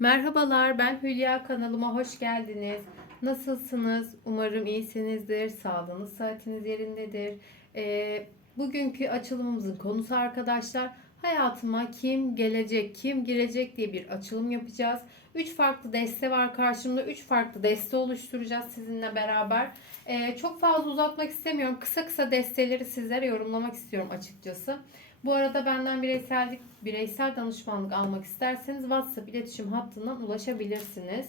Merhabalar, ben Hülya kanalıma hoş geldiniz. Nasılsınız? Umarım iyisinizdir. Sağlığınız, saatiniz yerindedir. Ee, bugünkü açılımımızın konusu arkadaşlar hayatıma kim gelecek, kim girecek diye bir açılım yapacağız. 3 farklı deste var karşımda. 3 farklı deste oluşturacağız sizinle beraber. Ee, çok fazla uzatmak istemiyorum. Kısa kısa desteleri sizlere yorumlamak istiyorum açıkçası. Bu arada benden bireysel, bireysel danışmanlık almak isterseniz WhatsApp iletişim hattından ulaşabilirsiniz.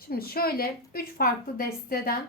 Şimdi şöyle 3 farklı desteden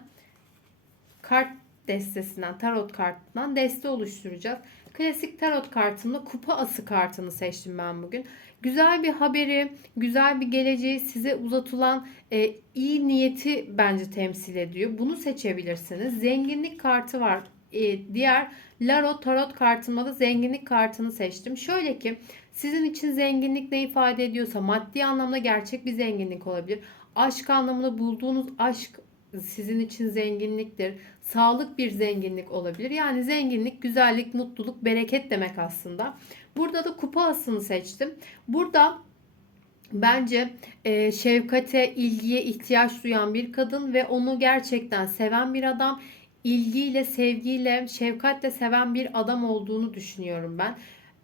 kart destesinden, tarot kartından deste oluşturacağız. Klasik tarot kartımla kupa ası kartını seçtim ben bugün. Güzel bir haberi, güzel bir geleceği size uzatılan e, iyi niyeti bence temsil ediyor. Bunu seçebilirsiniz. Zenginlik kartı var. E, diğer Laro Tarot kartımda da zenginlik kartını seçtim. Şöyle ki sizin için zenginlik ne ifade ediyorsa maddi anlamda gerçek bir zenginlik olabilir. Aşk anlamında bulduğunuz aşk sizin için zenginliktir. Sağlık bir zenginlik olabilir. Yani zenginlik, güzellik, mutluluk, bereket demek aslında. Burada da kupa asını seçtim. Burada bence e, şefkate, ilgiye ihtiyaç duyan bir kadın ve onu gerçekten seven bir adam ilgiyle, sevgiyle, şefkatle seven bir adam olduğunu düşünüyorum ben.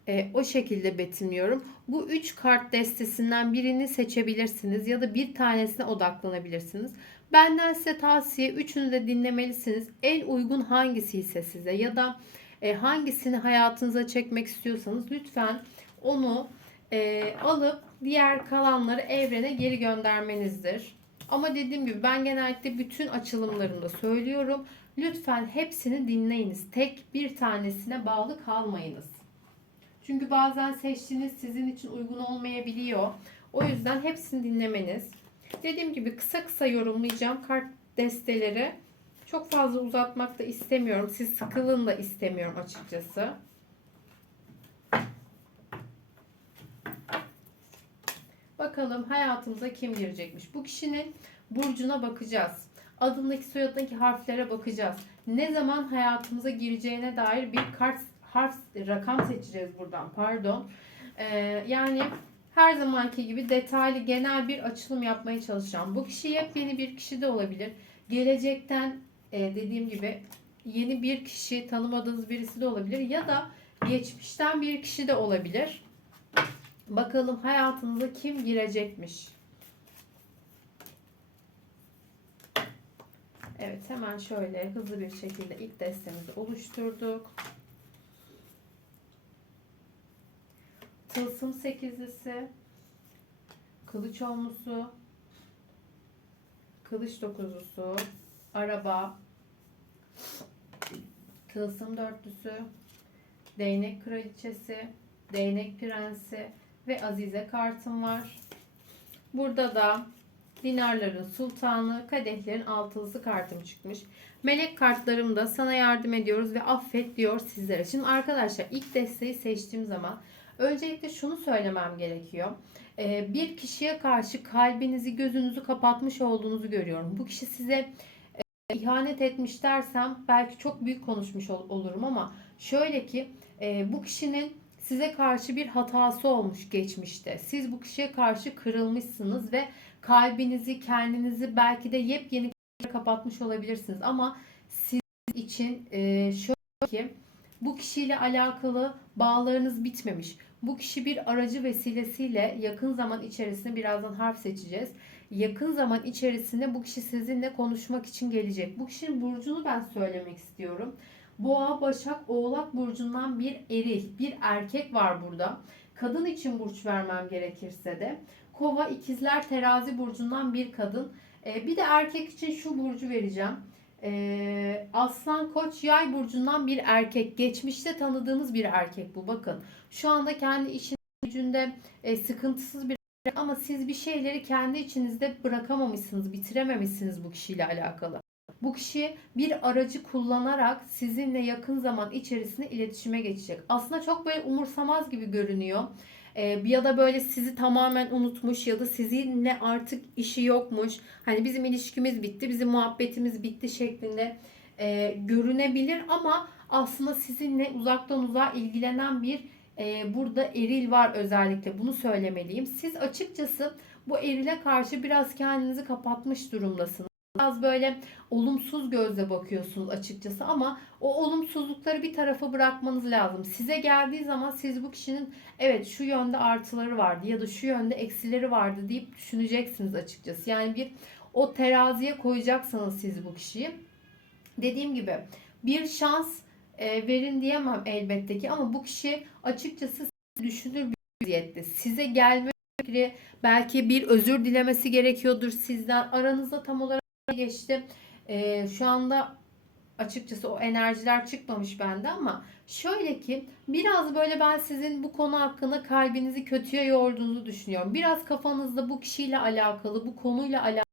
E, o şekilde betimliyorum. Bu üç kart destesinden birini seçebilirsiniz ya da bir tanesine odaklanabilirsiniz. Benden size tavsiye üçünü de dinlemelisiniz. En uygun hangisi ise size ya da e, hangisini hayatınıza çekmek istiyorsanız lütfen onu e, alıp diğer kalanları evrene geri göndermenizdir. Ama dediğim gibi ben genellikle bütün açılımlarımda söylüyorum. Lütfen hepsini dinleyiniz. Tek bir tanesine bağlı kalmayınız. Çünkü bazen seçtiğiniz sizin için uygun olmayabiliyor. O yüzden hepsini dinlemeniz. Dediğim gibi kısa kısa yorumlayacağım kart desteleri. Çok fazla uzatmak da istemiyorum. Siz sıkılın da istemiyorum açıkçası. Bakalım hayatımıza kim girecekmiş. Bu kişinin burcuna bakacağız. Adındaki soyadındaki harflere bakacağız. Ne zaman hayatımıza gireceğine dair bir kart harf rakam seçeceğiz buradan. Pardon. Ee, yani her zamanki gibi detaylı genel bir açılım yapmaya çalışacağım. Bu kişi yepyeni bir kişi de olabilir. Gelecekten e, dediğim gibi yeni bir kişi tanımadığınız birisi de olabilir ya da geçmişten bir kişi de olabilir. Bakalım hayatınıza kim girecekmiş. Evet hemen şöyle hızlı bir şekilde ilk destemizi oluşturduk. Tılsım sekizlisi, kılıç onlusu, kılıç dokuzlusu, araba, tılsım dörtlüsü, değnek kraliçesi, değnek prensi ve azize kartım var. Burada da dinarların sultanı, kadehlerin altılısı kartım çıkmış. Melek kartlarım da sana yardım ediyoruz ve affet diyor sizlere. Şimdi arkadaşlar ilk desteği seçtiğim zaman öncelikle şunu söylemem gerekiyor. Ee, bir kişiye karşı kalbinizi, gözünüzü kapatmış olduğunuzu görüyorum. Bu kişi size e, ihanet etmiş dersem belki çok büyük konuşmuş ol- olurum ama şöyle ki e, bu kişinin size karşı bir hatası olmuş geçmişte. Siz bu kişiye karşı kırılmışsınız ve kalbinizi, kendinizi belki de yepyeni kapatmış olabilirsiniz. Ama siz için e, şöyle ki bu kişiyle alakalı bağlarınız bitmemiş. Bu kişi bir aracı vesilesiyle yakın zaman içerisinde birazdan harf seçeceğiz. Yakın zaman içerisinde bu kişi sizinle konuşmak için gelecek. Bu kişinin burcunu ben söylemek istiyorum. Boğa, Başak, Oğlak burcundan bir eril, bir erkek var burada. Kadın için burç vermem gerekirse de Kova, İkizler, Terazi burcundan bir kadın. Ee, bir de erkek için şu burcu vereceğim. Ee, Aslan, Koç, Yay burcundan bir erkek. Geçmişte tanıdığınız bir erkek bu. Bakın şu anda kendi işin gücünde e, sıkıntısız bir ama siz bir şeyleri kendi içinizde bırakamamışsınız, bitirememişsiniz bu kişiyle alakalı. Bu kişi bir aracı kullanarak sizinle yakın zaman içerisinde iletişime geçecek. Aslında çok böyle umursamaz gibi görünüyor. Ee, ya da böyle sizi tamamen unutmuş ya da sizinle artık işi yokmuş. Hani bizim ilişkimiz bitti, bizim muhabbetimiz bitti şeklinde e, görünebilir ama aslında sizinle uzaktan uzağa ilgilenen bir e, burada eril var özellikle bunu söylemeliyim. Siz açıkçası bu erile karşı biraz kendinizi kapatmış durumdasınız. Biraz böyle olumsuz gözle bakıyorsunuz açıkçası ama o olumsuzlukları bir tarafa bırakmanız lazım. Size geldiği zaman siz bu kişinin evet şu yönde artıları vardı ya da şu yönde eksileri vardı deyip düşüneceksiniz açıkçası. Yani bir o teraziye koyacaksınız siz bu kişiyi. Dediğim gibi bir şans e, verin diyemem elbette ki ama bu kişi açıkçası düşünür bir vaziyette. Size gelme fikri belki bir özür dilemesi gerekiyordur sizden. Aranızda tam olarak geçti. E, şu anda açıkçası o enerjiler çıkmamış bende ama şöyle ki biraz böyle ben sizin bu konu hakkında kalbinizi kötüye yorduğunuzu düşünüyorum. Biraz kafanızda bu kişiyle alakalı, bu konuyla alakalı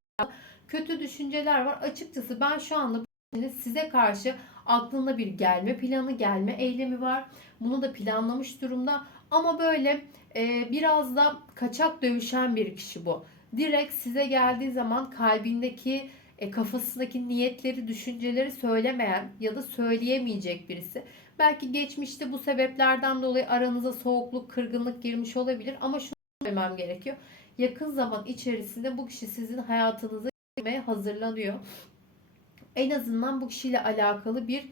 kötü düşünceler var. Açıkçası ben şu anda size karşı aklında bir gelme planı, gelme eylemi var. Bunu da planlamış durumda. Ama böyle e, biraz da kaçak dövüşen bir kişi bu. Direkt size geldiği zaman kalbindeki e, kafasındaki niyetleri, düşünceleri söylemeyen ya da söyleyemeyecek birisi. Belki geçmişte bu sebeplerden dolayı aranıza soğukluk, kırgınlık girmiş olabilir ama şunu söylemem gerekiyor. Yakın zaman içerisinde bu kişi sizin hayatınıza girmeye hazırlanıyor. En azından bu kişiyle alakalı bir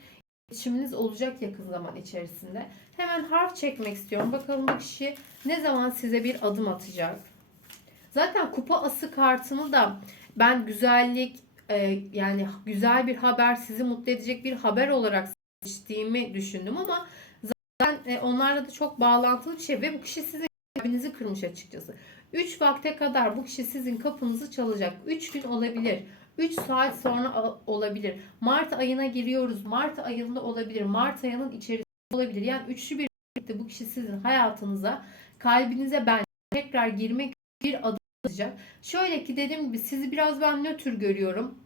iletişiminiz olacak yakın zaman içerisinde. Hemen harf çekmek istiyorum. Bakalım bu kişi ne zaman size bir adım atacak. Zaten kupa ası kartını da ben güzellik e, yani güzel bir haber sizi mutlu edecek bir haber olarak seçtiğimi düşündüm ama zaten e, onlarla da çok bağlantılı bir şey ve bu kişi sizin kalbinizi kırmış açıkçası. 3 vakte kadar bu kişi sizin kapınızı çalacak. 3 gün olabilir. 3 saat sonra olabilir. Mart ayına giriyoruz. Mart ayında olabilir. Mart ayının içerisinde olabilir. Yani üçlü bir bu kişi sizin hayatınıza, kalbinize ben tekrar girmek bir adım Şöyle ki dediğim gibi sizi biraz ben nötr görüyorum.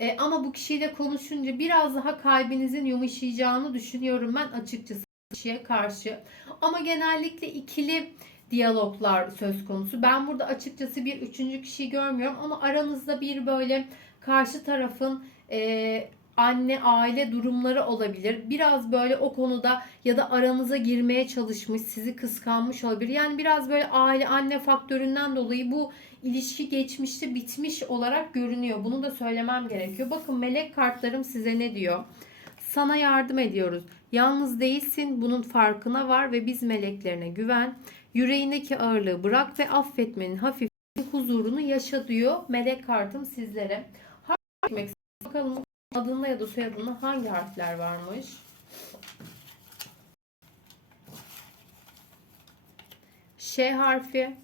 E, ama bu kişiyle konuşunca biraz daha kalbinizin yumuşayacağını düşünüyorum ben açıkçası kişiye karşı. Ama genellikle ikili diyaloglar söz konusu. Ben burada açıkçası bir üçüncü kişiyi görmüyorum ama aranızda bir böyle karşı tarafın e, anne aile durumları olabilir. Biraz böyle o konuda ya da aranıza girmeye çalışmış, sizi kıskanmış olabilir. Yani biraz böyle aile anne faktöründen dolayı bu ilişki geçmişte bitmiş olarak görünüyor. Bunu da söylemem gerekiyor. Bakın melek kartlarım size ne diyor? Sana yardım ediyoruz. Yalnız değilsin, bunun farkına var ve biz meleklerine güven. Yüreğindeki ağırlığı bırak ve affetmenin hafif huzurunu yaşa diyor melek kartım sizlere. Bakalım adında ya da soyadında hangi harfler varmış? Ş harfi,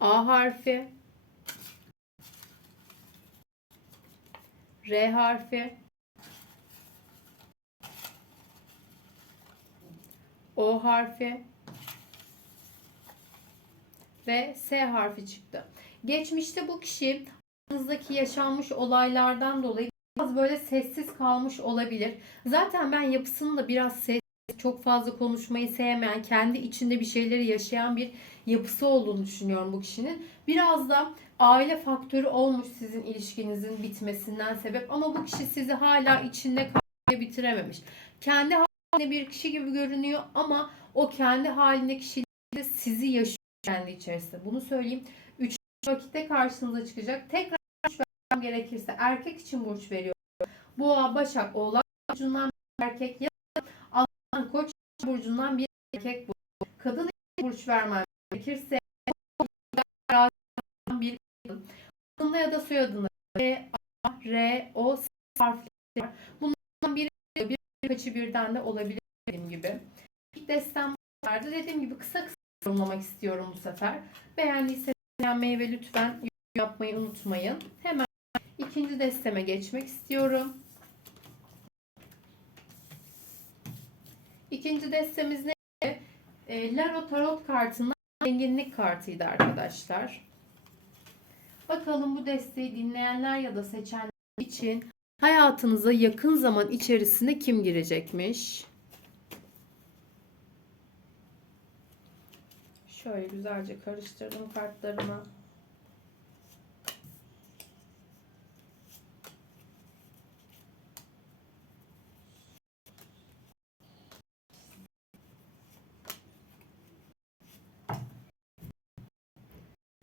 A harfi, R harfi, O harfi ve S harfi çıktı. Geçmişte bu kişi aranızdaki yaşanmış olaylardan dolayı biraz böyle sessiz kalmış olabilir. Zaten ben yapısının da biraz sessiz, çok fazla konuşmayı sevmeyen, kendi içinde bir şeyleri yaşayan bir yapısı olduğunu düşünüyorum bu kişinin. Biraz da aile faktörü olmuş sizin ilişkinizin bitmesinden sebep ama bu kişi sizi hala içinde kalmaya bitirememiş. Kendi halinde bir kişi gibi görünüyor ama o kendi halindeki kişi de sizi yaşıyor kendi içerisinde. Bunu söyleyeyim. Üç vakitte karşınıza çıkacak. Tekrar vermem gerekirse erkek için burç veriyorum. Boğa, Başak, Oğlak burcundan bir erkek ya da Koç burcundan bir erkek burcu. Kadın için burç vermem gerekirse bir kadın. Ya da soyadında R, A, R, O, S harfleri var. Bunlardan biri bir kaçı birden de olabilir dediğim gibi. İlk destem vardı. Dediğim gibi kısa kısa yorumlamak istiyorum bu sefer. Beğendiyseniz beğenmeyi ve lütfen yapmayı unutmayın. Hemen ikinci desteme geçmek istiyorum. İkinci destemiz ne? E, Laro Tarot kartından zenginlik kartıydı arkadaşlar. Bakalım bu desteği dinleyenler ya da seçenler için hayatınıza yakın zaman içerisinde kim girecekmiş? Şöyle güzelce karıştırdım kartlarımı.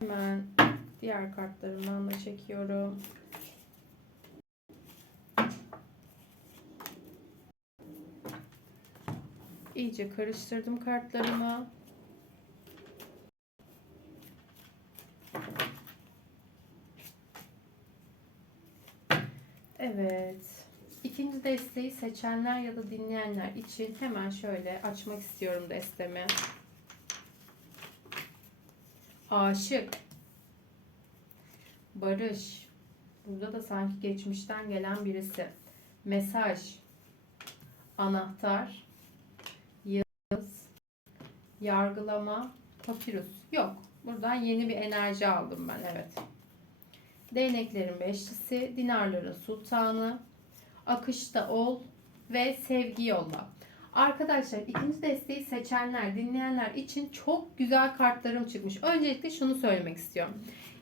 Hemen diğer kartlarımdan da çekiyorum. İyice karıştırdım kartlarımı. Evet. İkinci desteği seçenler ya da dinleyenler için hemen şöyle açmak istiyorum destemi. Aşık. Barış. Burada da sanki geçmişten gelen birisi. Mesaj. Anahtar. Yıldız. Yargılama. Papirus. Yok. Buradan yeni bir enerji aldım ben. Evet. Değneklerin beşlisi. Dinarların sultanı. Akışta ol. Ve sevgi yolla. Arkadaşlar ikinci desteği seçenler, dinleyenler için çok güzel kartlarım çıkmış. Öncelikle şunu söylemek istiyorum.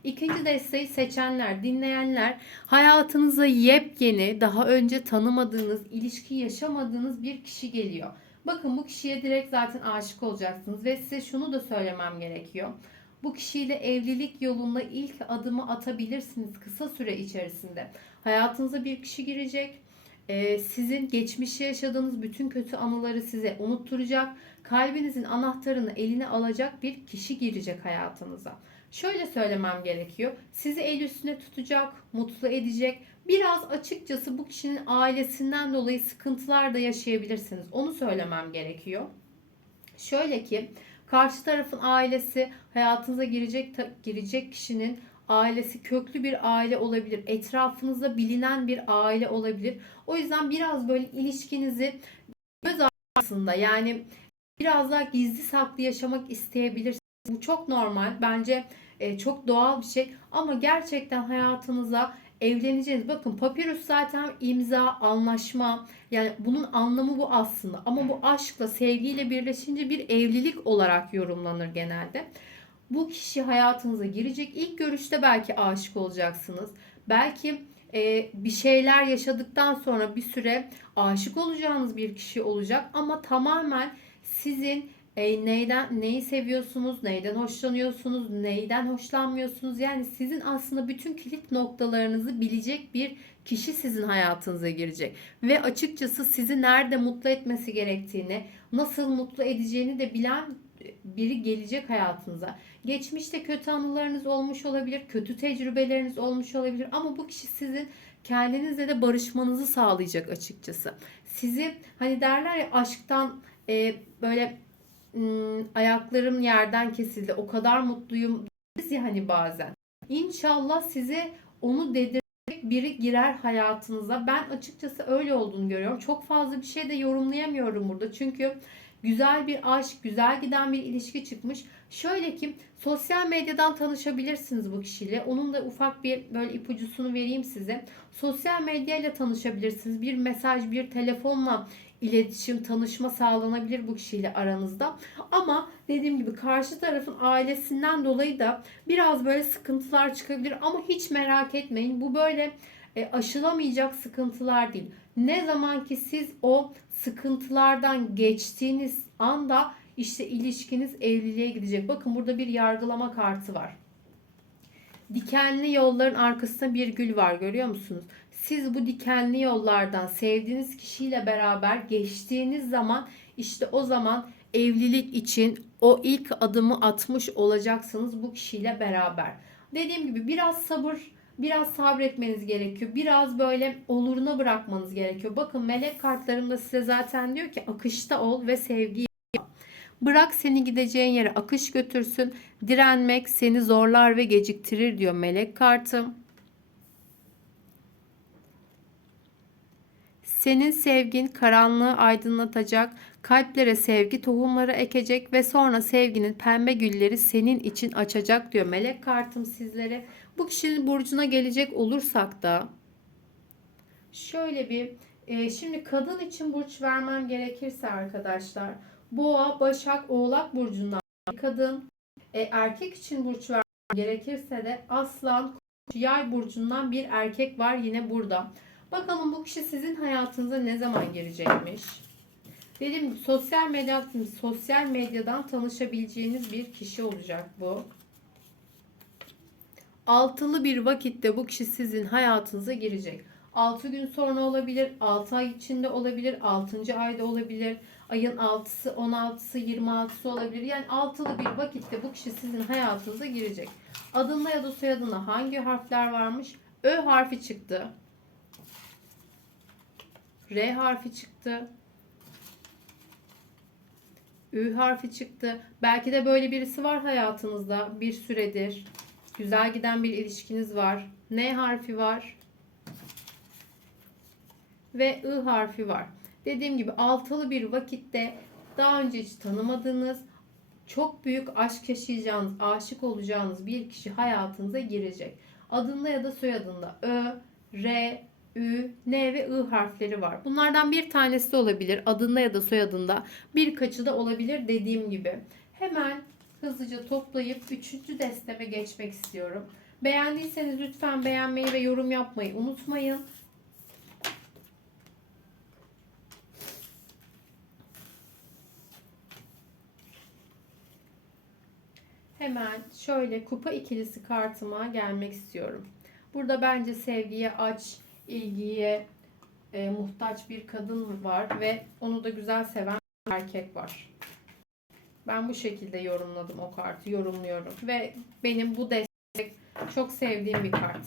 İkinci desteği seçenler, dinleyenler hayatınıza yepyeni, daha önce tanımadığınız, ilişki yaşamadığınız bir kişi geliyor. Bakın bu kişiye direkt zaten aşık olacaksınız ve size şunu da söylemem gerekiyor. Bu kişiyle evlilik yolunda ilk adımı atabilirsiniz kısa süre içerisinde. Hayatınıza bir kişi girecek. Ee, sizin geçmişte yaşadığınız bütün kötü anıları size unutturacak. Kalbinizin anahtarını eline alacak bir kişi girecek hayatınıza. Şöyle söylemem gerekiyor. Sizi el üstüne tutacak, mutlu edecek. Biraz açıkçası bu kişinin ailesinden dolayı sıkıntılar da yaşayabilirsiniz. Onu söylemem gerekiyor. Şöyle ki karşı tarafın ailesi hayatınıza girecek girecek kişinin ailesi köklü bir aile olabilir. Etrafınızda bilinen bir aile olabilir. O yüzden biraz böyle ilişkinizi göz arasında yani biraz daha gizli saklı yaşamak isteyebilirsiniz. Bu çok normal. Bence e, çok doğal bir şey. Ama gerçekten hayatınıza evleneceğiniz. Bakın papirüs zaten imza, anlaşma. Yani bunun anlamı bu aslında. Ama bu aşkla, sevgiyle birleşince bir evlilik olarak yorumlanır genelde. Bu kişi hayatınıza girecek. İlk görüşte belki aşık olacaksınız. Belki e, bir şeyler yaşadıktan sonra bir süre aşık olacağınız bir kişi olacak. Ama tamamen sizin e, neyden neyi seviyorsunuz, neyden hoşlanıyorsunuz, neyden hoşlanmıyorsunuz. Yani sizin aslında bütün kilit noktalarınızı bilecek bir kişi sizin hayatınıza girecek. Ve açıkçası sizi nerede mutlu etmesi gerektiğini, nasıl mutlu edeceğini de bilen biri gelecek hayatınıza. Geçmişte kötü anılarınız olmuş olabilir, kötü tecrübeleriniz olmuş olabilir ama bu kişi sizin kendinizle de barışmanızı sağlayacak açıkçası. Sizi hani derler ya aşktan e, böyle ım, ayaklarım yerden kesildi. O kadar mutluyum deriz ya hani bazen. İnşallah size onu dedirtecek biri girer hayatınıza. Ben açıkçası öyle olduğunu görüyorum. Çok fazla bir şey de yorumlayamıyorum burada. Çünkü güzel bir aşk, güzel giden bir ilişki çıkmış. Şöyle ki sosyal medyadan tanışabilirsiniz bu kişiyle. Onun da ufak bir böyle ipucusunu vereyim size. Sosyal medya ile tanışabilirsiniz. Bir mesaj, bir telefonla iletişim, tanışma sağlanabilir bu kişiyle aranızda. Ama dediğim gibi karşı tarafın ailesinden dolayı da biraz böyle sıkıntılar çıkabilir. Ama hiç merak etmeyin. Bu böyle e, aşılamayacak sıkıntılar değil. Ne zaman ki siz o sıkıntılardan geçtiğiniz anda işte ilişkiniz evliliğe gidecek. Bakın burada bir yargılama kartı var. Dikenli yolların arkasında bir gül var görüyor musunuz? Siz bu dikenli yollardan sevdiğiniz kişiyle beraber geçtiğiniz zaman işte o zaman evlilik için o ilk adımı atmış olacaksınız bu kişiyle beraber. Dediğim gibi biraz sabır, biraz sabretmeniz gerekiyor. Biraz böyle oluruna bırakmanız gerekiyor. Bakın melek kartlarımda size zaten diyor ki akışta ol ve sevgi Bırak seni gideceğin yere akış götürsün. Direnmek seni zorlar ve geciktirir diyor melek kartım. Senin sevgin karanlığı aydınlatacak, kalplere sevgi tohumları ekecek ve sonra sevginin pembe gülleri senin için açacak diyor melek kartım sizlere. Bu kişinin burcuna gelecek olursak da şöyle bir e, şimdi kadın için burç vermem gerekirse arkadaşlar Boğa, Başak, Oğlak burcundan bir kadın. E, erkek için burç vermem gerekirse de Aslan, Koç, Yay burcundan bir erkek var yine burada. Bakalım bu kişi sizin hayatınıza ne zaman girecekmiş? Dediğim sosyal medya sosyal medyadan tanışabileceğiniz bir kişi olacak bu. altılı bir vakitte bu kişi sizin hayatınıza girecek. 6 gün sonra olabilir, 6 ay içinde olabilir, 6. ayda olabilir, ayın 6'sı, 16'sı, 26'sı olabilir. Yani altılı bir vakitte bu kişi sizin hayatınıza girecek. Adında ya da soyadında hangi harfler varmış? Ö harfi çıktı. R harfi çıktı. Ü harfi çıktı. Belki de böyle birisi var hayatınızda bir süredir. Güzel giden bir ilişkiniz var. N harfi var. Ve I harfi var. Dediğim gibi altılı bir vakitte daha önce hiç tanımadığınız, çok büyük aşk yaşayacağınız, aşık olacağınız bir kişi hayatınıza girecek. Adında ya da soyadında Ö, R, Ü, N ve I harfleri var. Bunlardan bir tanesi de olabilir. Adında ya da soyadında birkaçı da olabilir dediğim gibi. Hemen hızlıca toplayıp üçüncü desteme geçmek istiyorum. Beğendiyseniz lütfen beğenmeyi ve yorum yapmayı unutmayın. Hemen şöyle kupa ikilisi kartıma gelmek istiyorum. Burada bence sevgiye aç, ilgiye e, muhtaç bir kadın var ve onu da güzel seven bir erkek var. Ben bu şekilde yorumladım o kartı, yorumluyorum ve benim bu destek çok sevdiğim bir kart.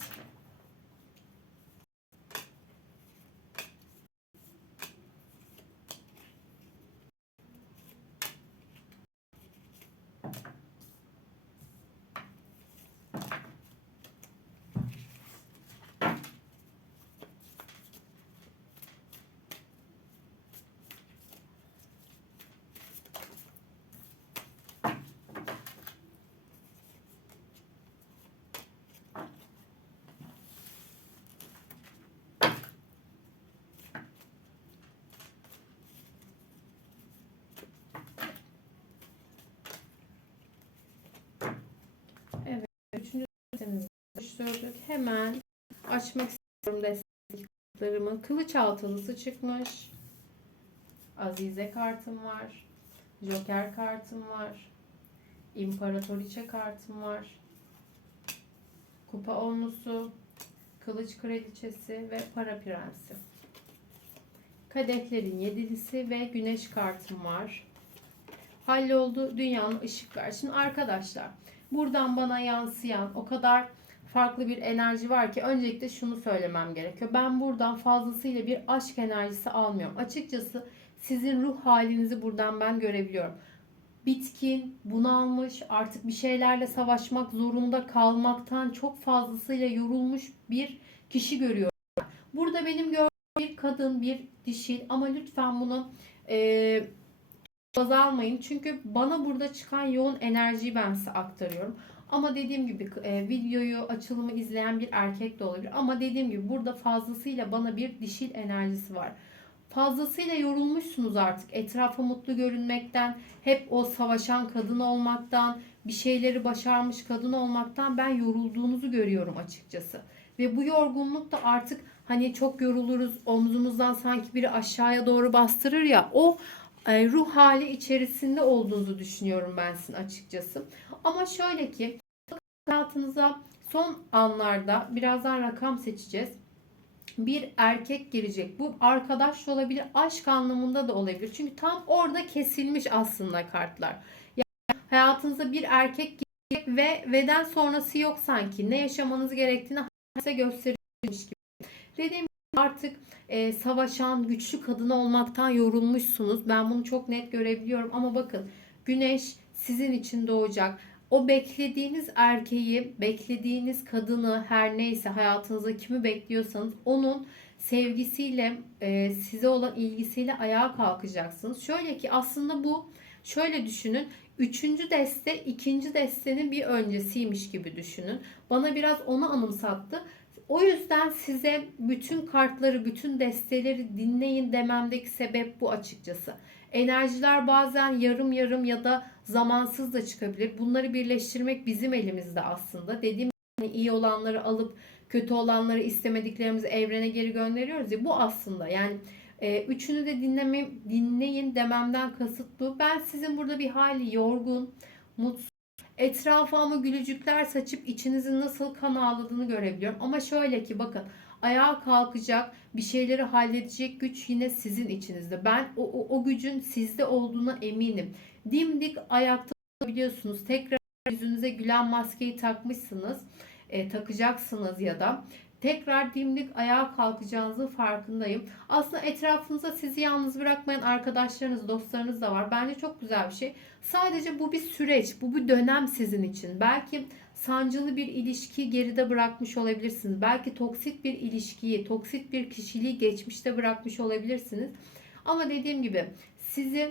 Üçüncü oluşturduk. Hemen açmak istiyorum desteklerimi. Kılıç altılısı çıkmış. Azize kartım var. Joker kartım var. İmparatoriçe kartım var. Kupa onlusu. Kılıç kraliçesi ve para prensi. Kadehlerin yedilisi ve güneş kartım var. Halloldu dünyanın ışıklar. Şimdi arkadaşlar buradan bana yansıyan o kadar farklı bir enerji var ki öncelikle şunu söylemem gerekiyor. Ben buradan fazlasıyla bir aşk enerjisi almıyorum. Açıkçası sizin ruh halinizi buradan ben görebiliyorum. Bitkin, bunalmış, artık bir şeylerle savaşmak zorunda kalmaktan çok fazlasıyla yorulmuş bir kişi görüyorum. Burada benim gördüğüm bir kadın, bir dişil ama lütfen bunu e, baz almayın. Çünkü bana burada çıkan yoğun enerjiyi ben size aktarıyorum. Ama dediğim gibi e, videoyu, açılımı izleyen bir erkek de olabilir. Ama dediğim gibi burada fazlasıyla bana bir dişil enerjisi var. Fazlasıyla yorulmuşsunuz artık. Etrafa mutlu görünmekten, hep o savaşan kadın olmaktan, bir şeyleri başarmış kadın olmaktan ben yorulduğunuzu görüyorum açıkçası. Ve bu yorgunluk da artık hani çok yoruluruz, omzumuzdan sanki biri aşağıya doğru bastırır ya o ruh hali içerisinde olduğunuzu düşünüyorum ben sizin açıkçası. Ama şöyle ki hayatınıza son anlarda birazdan rakam seçeceğiz. Bir erkek girecek. Bu arkadaş da olabilir, aşk anlamında da olabilir. Çünkü tam orada kesilmiş aslında kartlar. Yani hayatınıza bir erkek girecek ve veden sonrası yok sanki. Ne yaşamanız gerektiğini size gösterilmiş gibi. Dediğim artık e, savaşan güçlü kadın olmaktan yorulmuşsunuz. Ben bunu çok net görebiliyorum ama bakın güneş sizin için doğacak. O beklediğiniz erkeği, beklediğiniz kadını her neyse hayatınızda kimi bekliyorsanız onun sevgisiyle, e, size olan ilgisiyle ayağa kalkacaksınız. Şöyle ki aslında bu şöyle düşünün. Üçüncü deste ikinci destenin bir öncesiymiş gibi düşünün. Bana biraz onu anımsattı. O yüzden size bütün kartları, bütün desteleri dinleyin dememdeki sebep bu açıkçası. Enerjiler bazen yarım yarım ya da zamansız da çıkabilir. Bunları birleştirmek bizim elimizde aslında. Dediğim gibi iyi olanları alıp kötü olanları istemediklerimizi evrene geri gönderiyoruz ya bu aslında. Yani e, üçünü de dinleme, dinleyin dememden kasıt bu. Ben sizin burada bir hali yorgun, mutsuz, Etrafa ama gülücükler saçıp içinizin nasıl kan ağladığını görebiliyorum. Ama şöyle ki bakın ayağa kalkacak, bir şeyleri halledecek güç yine sizin içinizde. Ben o, o, o gücün sizde olduğuna eminim. Dimdik ayakta biliyorsunuz. Tekrar yüzünüze gülen maskeyi takmışsınız. E, takacaksınız ya da tekrar dimdik ayağa kalkacağınızın farkındayım. Aslında etrafınızda sizi yalnız bırakmayan arkadaşlarınız, dostlarınız da var. Bence çok güzel bir şey. Sadece bu bir süreç, bu bir dönem sizin için. Belki sancılı bir ilişki geride bırakmış olabilirsiniz. Belki toksik bir ilişkiyi, toksik bir kişiliği geçmişte bırakmış olabilirsiniz. Ama dediğim gibi sizi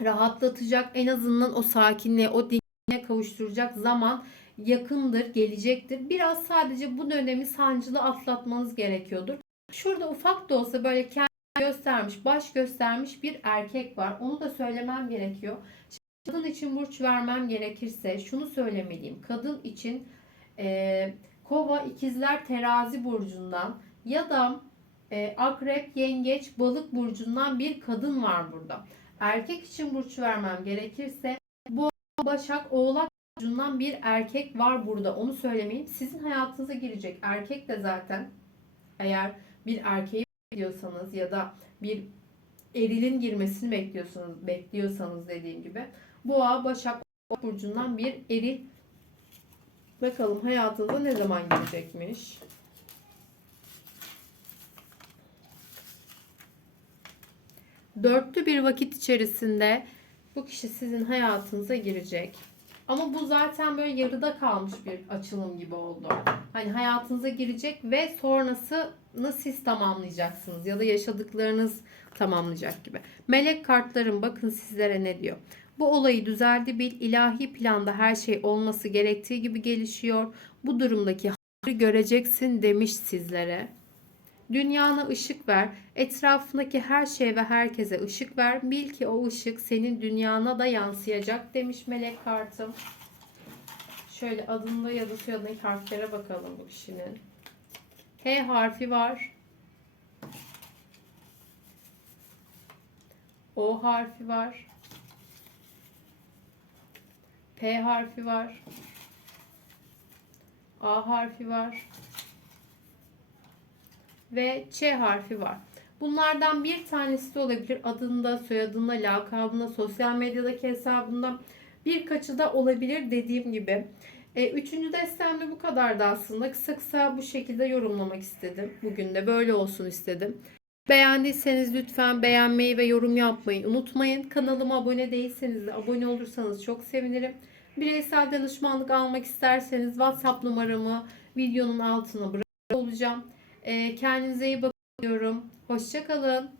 rahatlatacak, en azından o sakinliğe, o dinginliğe kavuşturacak zaman yakındır, gelecektir. Biraz sadece bu dönemi sancılı atlatmanız gerekiyordur. Şurada ufak da olsa böyle kendini göstermiş, baş göstermiş bir erkek var. Onu da söylemem gerekiyor. Kadın için burç vermem gerekirse şunu söylemeliyim. Kadın için e, kova, ikizler, terazi burcundan ya da e, akrep, yengeç, balık burcundan bir kadın var burada. Erkek için burç vermem gerekirse bu başak, oğlak burcundan bir erkek var burada. Onu söylemeyeyim. Sizin hayatınıza girecek erkek de zaten eğer bir erkeği bekliyorsanız ya da bir erilin girmesini bekliyorsanız bekliyorsanız dediğim gibi Boğa, Başak burcundan bir eril bakalım hayatınıza ne zaman girecekmiş. Dörtlü bir vakit içerisinde bu kişi sizin hayatınıza girecek. Ama bu zaten böyle yarıda kalmış bir açılım gibi oldu. Hani hayatınıza girecek ve sonrasını siz tamamlayacaksınız ya da yaşadıklarınız tamamlayacak gibi. Melek kartlarım bakın sizlere ne diyor. Bu olayı düzeldi bil. ilahi planda her şey olması gerektiği gibi gelişiyor. Bu durumdaki göreceksin demiş sizlere. Dünyana ışık ver. Etrafındaki her şeye ve herkese ışık ver. Bil ki o ışık senin dünyana da yansıyacak demiş melek kartım. Şöyle adında ya da soyadındaki harflere bakalım bu kişinin. H harfi var. O harfi var. P harfi var. A harfi var. Ve Ç harfi var. Bunlardan bir tanesi de olabilir. Adında, soyadında, lakabında, sosyal medyadaki hesabında birkaçı da olabilir dediğim gibi. E, üçüncü destemde bu kadardı aslında. Kısa kısa bu şekilde yorumlamak istedim. Bugün de böyle olsun istedim. Beğendiyseniz lütfen beğenmeyi ve yorum yapmayı unutmayın. Kanalıma abone değilseniz de abone olursanız çok sevinirim. Bireysel danışmanlık almak isterseniz WhatsApp numaramı videonun altına. Ee, kendinize iyi bakıyorum. Hoşçakalın.